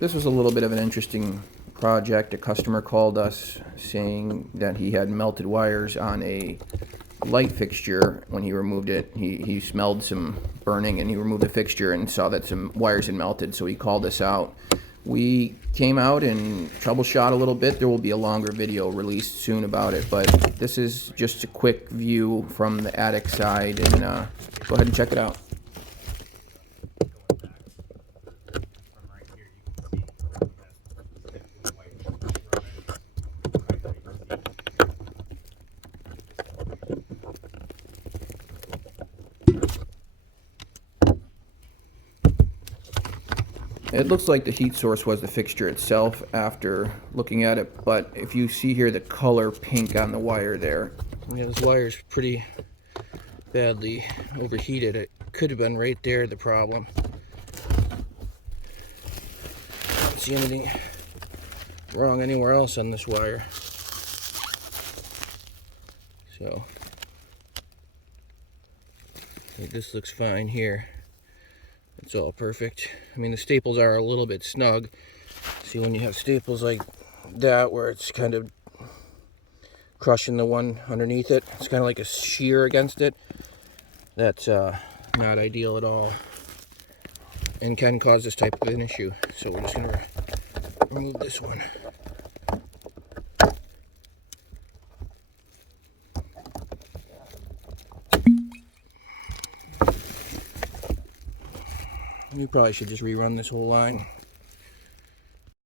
This was a little bit of an interesting project. A customer called us saying that he had melted wires on a light fixture. When he removed it, he smelled some burning, and he removed the fixture and saw that some wires had melted, so he called us out. We came out and troubleshot a little bit. There will be a longer video released soon about it, but this is just a quick view from the attic side, and go ahead and check it out. It looks like the heat source was the fixture itself after looking at it, but if you see here the color pink on the wire there. Yeah, this wire's pretty badly overheated. It could have been right there the problem. I don't see anything wrong anywhere else on this wire. So, this looks fine here. It's all perfect. I mean, the staples are a little bit snug. See, when you have staples like that where it's kind of crushing the one underneath it, it's kind of like a shear against it. That's not ideal at all and can cause this type of an issue. So we're just going to remove this one. You probably should just rerun this whole line.